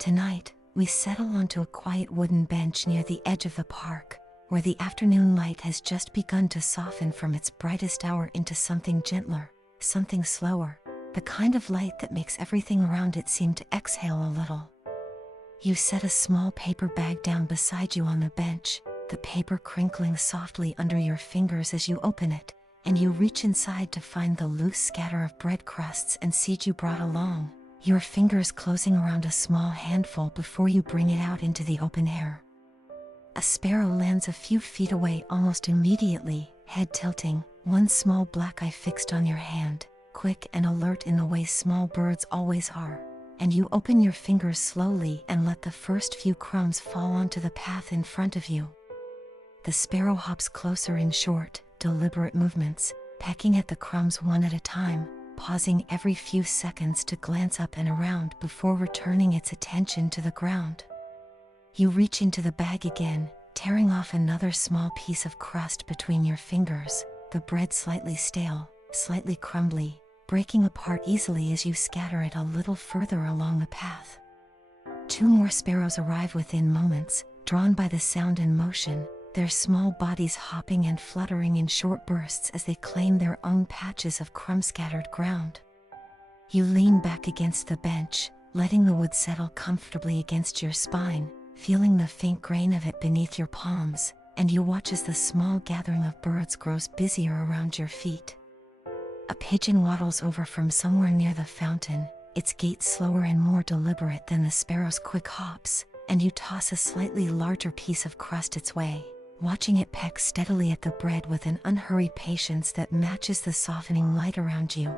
Tonight, we settle onto a quiet wooden bench near the edge of the park, where the afternoon light has just begun to soften from its brightest hour into something gentler, something slower, the kind of light that makes everything around it seem to exhale a little. You set a small paper bag down beside you on the bench, the paper crinkling softly under your fingers as you open it, and you reach inside to find the loose scatter of bread crusts and seeds you brought along, your fingers closing around a small handful before you bring it out into the open air. A sparrow lands a few feet away almost immediately, head tilting, one small black eye fixed on your hand, quick and alert in the way small birds always are, and you open your fingers slowly and let the first few crumbs fall onto the path in front of you. The sparrow hops closer in short, deliberate movements, pecking at the crumbs one at a time, pausing every few seconds to glance up and around before returning its attention to the ground. You reach into the bag again, tearing off another small piece of crust between your fingers, the bread slightly stale, slightly crumbly, breaking apart easily as you scatter it a little further along the path. 2 more sparrows arrive within moments, drawn by the sound and motion, their small bodies hopping and fluttering in short bursts as they claim their own patches of crumb-scattered ground. You lean back against the bench, letting the wood settle comfortably against your spine, feeling the faint grain of it beneath your palms, and you watch as the small gathering of birds grows busier around your feet. A pigeon waddles over from somewhere near the fountain, its gait slower and more deliberate than the sparrow's quick hops, and you toss a slightly larger piece of crust its way, watching it peck steadily at the bread with an unhurried patience that matches the softening light around you.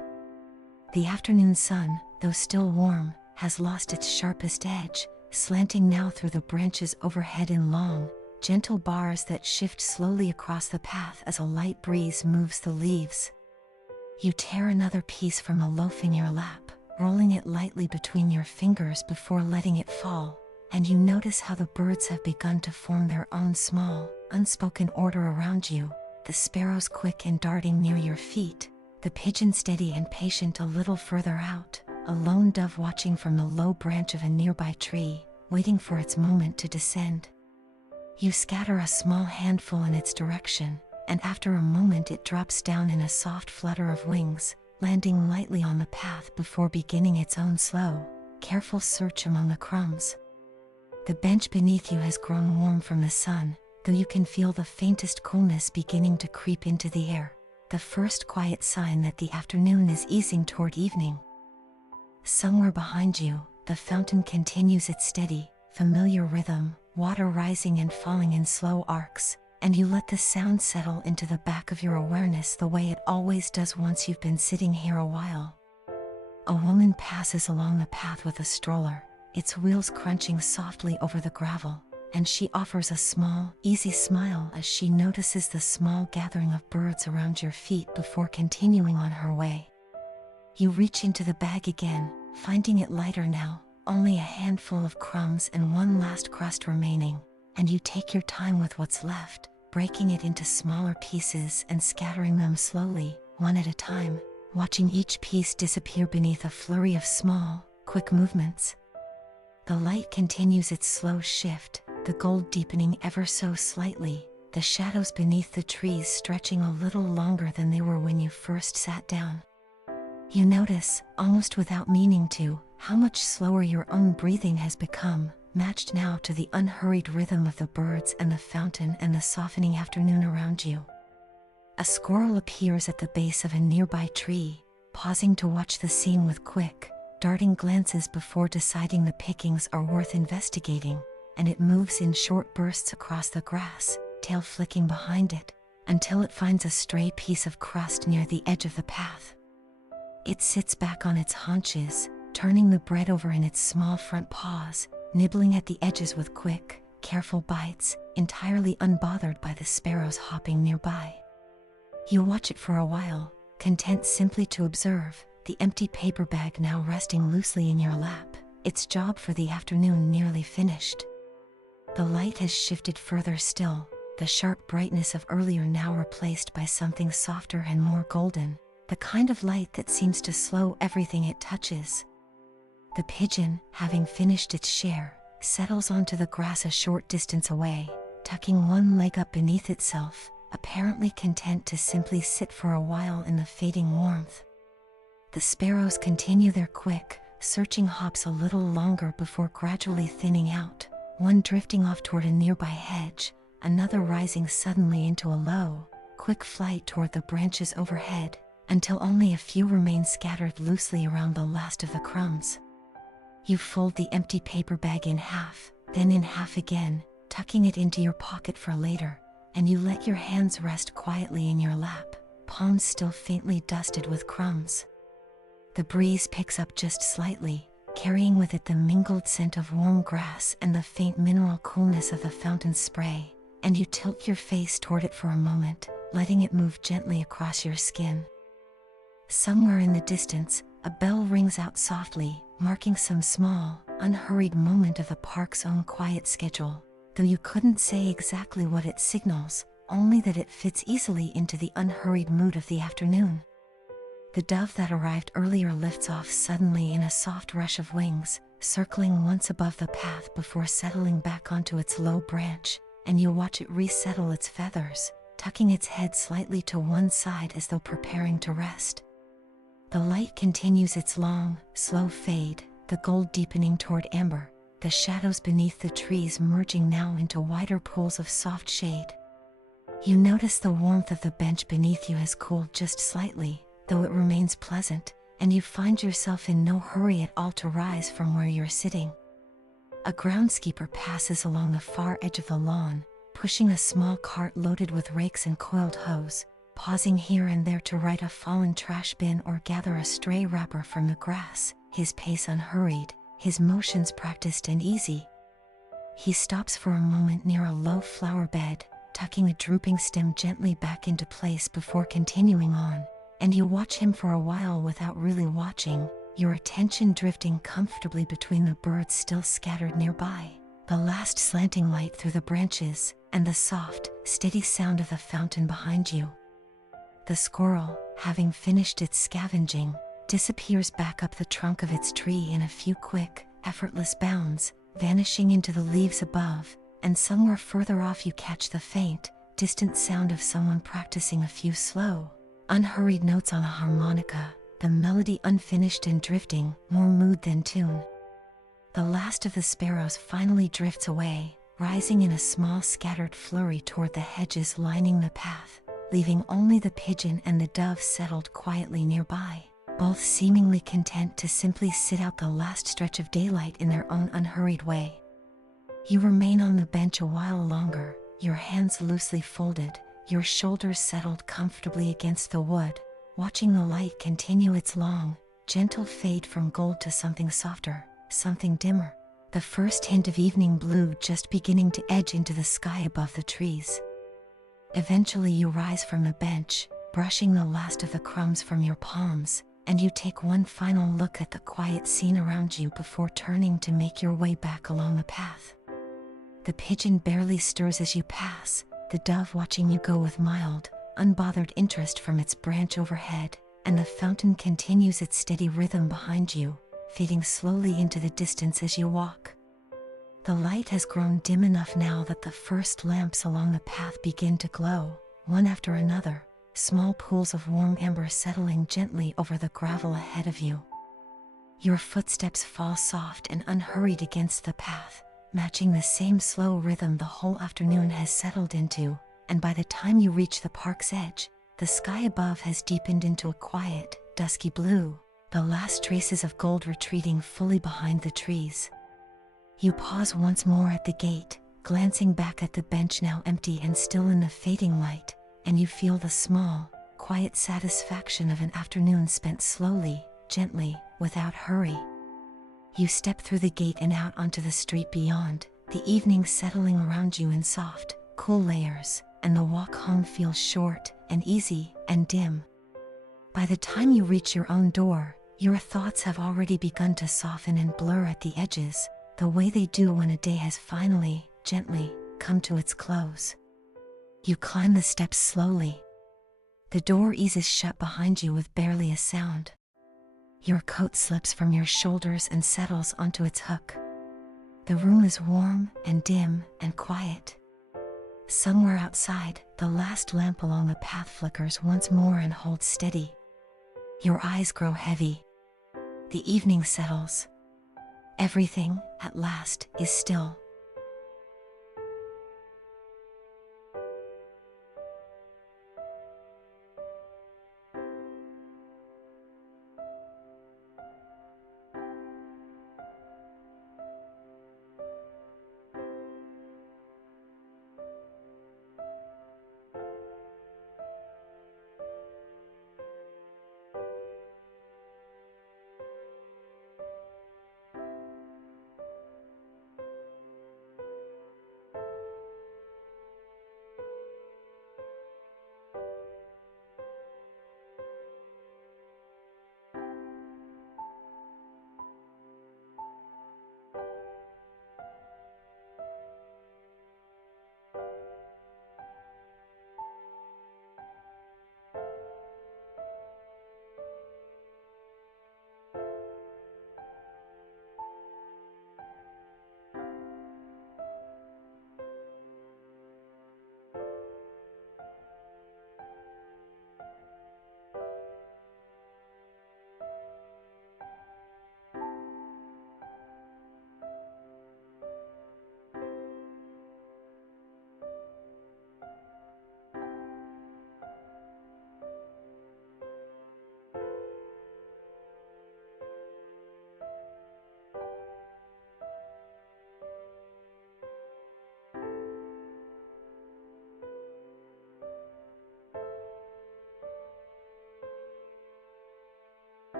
The afternoon sun, though still warm, has lost its sharpest edge, slanting now through the branches overhead in long, gentle bars that shift slowly across the path as a light breeze moves the leaves. You tear another piece from a loaf in your lap, rolling it lightly between your fingers before letting it fall, and you notice how the birds have begun to form their own small, unspoken order around you, the sparrows quick and darting near your feet, the pigeon steady and patient a little further out, a lone dove watching from the low branch of a nearby tree, waiting for its moment to descend. You scatter a small handful in its direction, and after a moment it drops down in a soft flutter of wings, landing lightly on the path before beginning its own slow, careful search among the crumbs. The bench beneath you has grown warm from the sun, though you can feel the faintest coolness beginning to creep into the air, the first quiet sign that the afternoon is easing toward evening. Somewhere behind you, the fountain continues its steady, familiar rhythm, water rising and falling in slow arcs, and you let the sound settle into the back of your awareness the way it always does once you've been sitting here a while. A woman passes along the path with a stroller, its wheels crunching softly over the gravel, and she offers a small, easy smile as she notices the small gathering of birds around your feet before continuing on her way. You reach into the bag again, finding it lighter now, only a handful of crumbs and one last crust remaining, and you take your time with what's left, breaking it into smaller pieces and scattering them slowly, one at a time, watching each piece disappear beneath a flurry of small, quick movements. The light continues its slow shift, the gold deepening ever so slightly, the shadows beneath the trees stretching a little longer than they were when you first sat down. You notice, almost without meaning to, how much slower your own breathing has become, matched now to the unhurried rhythm of the birds and the fountain and the softening afternoon around you. A squirrel appears at the base of a nearby tree, pausing to watch the scene with quick, darting glances before deciding the pickings are worth investigating, and it moves in short bursts across the grass, tail flicking behind it, until it finds a stray piece of crust near the edge of the path. It sits back on its haunches, turning the bread over in its small front paws, nibbling at the edges with quick, careful bites, entirely unbothered by the sparrows hopping nearby. You watch it for a while, content simply to observe, the empty paper bag now resting loosely in your lap, its job for the afternoon nearly finished. The light has shifted further still, the sharp brightness of earlier now replaced by something softer and more golden, the kind of light that seems to slow everything it touches. The pigeon, having finished its share, settles onto the grass a short distance away, tucking one leg up beneath itself, apparently content to simply sit for a while in the fading warmth. The sparrows continue their quick, searching hops a little longer before gradually thinning out, one drifting off toward a nearby hedge, another rising suddenly into a low, quick flight toward the branches overhead, until only a few remain scattered loosely around the last of the crumbs. You fold the empty paper bag in half, then in half again, tucking it into your pocket for later, and you let your hands rest quietly in your lap, palms still faintly dusted with crumbs. The breeze picks up just slightly, carrying with it the mingled scent of warm grass and the faint mineral coolness of the fountain spray, and you tilt your face toward it for a moment, letting it move gently across your skin. Somewhere in the distance, a bell rings out softly, marking some small, unhurried moment of the park's own quiet schedule, though you couldn't say exactly what it signals, only that it fits easily into the unhurried mood of the afternoon. The dove that arrived earlier lifts off suddenly in a soft rush of wings, circling once above the path before settling back onto its low branch, and you watch it resettle its feathers, tucking its head slightly to one side as though preparing to rest. The light continues its long, slow fade, the gold deepening toward amber, the shadows beneath the trees merging now into wider pools of soft shade. You notice the warmth of the bench beneath you has cooled just slightly, though it remains pleasant, and you find yourself in no hurry at all to rise from where you're sitting. A groundskeeper passes along the far edge of the lawn, pushing a small cart loaded with rakes and coiled hose, pausing here and there to right a fallen trash bin or gather a stray wrapper from the grass, his pace unhurried, his motions practiced and easy. He stops for a moment near a low flower bed, tucking a drooping stem gently back into place before continuing on, and you watch him for a while without really watching, your attention drifting comfortably between the birds still scattered nearby, the last slanting light through the branches, and the soft, steady sound of the fountain behind you. The squirrel, having finished its scavenging, disappears back up the trunk of its tree in a few quick, effortless bounds, vanishing into the leaves above, and somewhere further off you catch the faint, distant sound of someone practicing a few slow, unhurried notes on a harmonica, the melody unfinished and drifting, more mood than tune. The last of the sparrows finally drifts away, rising in a small scattered flurry toward the hedges lining the path, leaving only the pigeon and the dove settled quietly nearby, both seemingly content to simply sit out the last stretch of daylight in their own unhurried way. You remain on the bench a while longer, your hands loosely folded, your shoulders settled comfortably against the wood, watching the light continue its long, gentle fade from gold to something softer, something dimmer, the first hint of evening blue just beginning to edge into the sky above the trees. Eventually you rise from the bench, brushing the last of the crumbs from your palms, and you take one final look at the quiet scene around you before turning to make your way back along the path. The pigeon barely stirs as you pass, the dove watching you go with mild, unbothered interest from its branch overhead, and the fountain continues its steady rhythm behind you, fading slowly into the distance as you walk. The light has grown dim enough now that the first lamps along the path begin to glow, one after another, small pools of warm amber settling gently over the gravel ahead of you. Your footsteps fall soft and unhurried against the path, matching the same slow rhythm the whole afternoon has settled into, and by the time you reach the park's edge, the sky above has deepened into a quiet, dusky blue, the last traces of gold retreating fully behind the trees. You pause once more at the gate, glancing back at the bench now empty and still in the fading light, and you feel the small, quiet satisfaction of an afternoon spent slowly, gently, without hurry. You step through the gate and out onto the street beyond, the evening settling around you in soft, cool layers, and the walk home feels short, and easy, and dim. By the time you reach your own door, your thoughts have already begun to soften and blur at the edges, the way they do when a day has finally, gently, come to its close. You climb the steps slowly. The door eases shut behind you with barely a sound. Your coat slips from your shoulders and settles onto its hook. The room is warm and dim and quiet. Somewhere outside, the last lamp along the path flickers once more and holds steady. Your eyes grow heavy. The evening settles. Everything, at last, is still.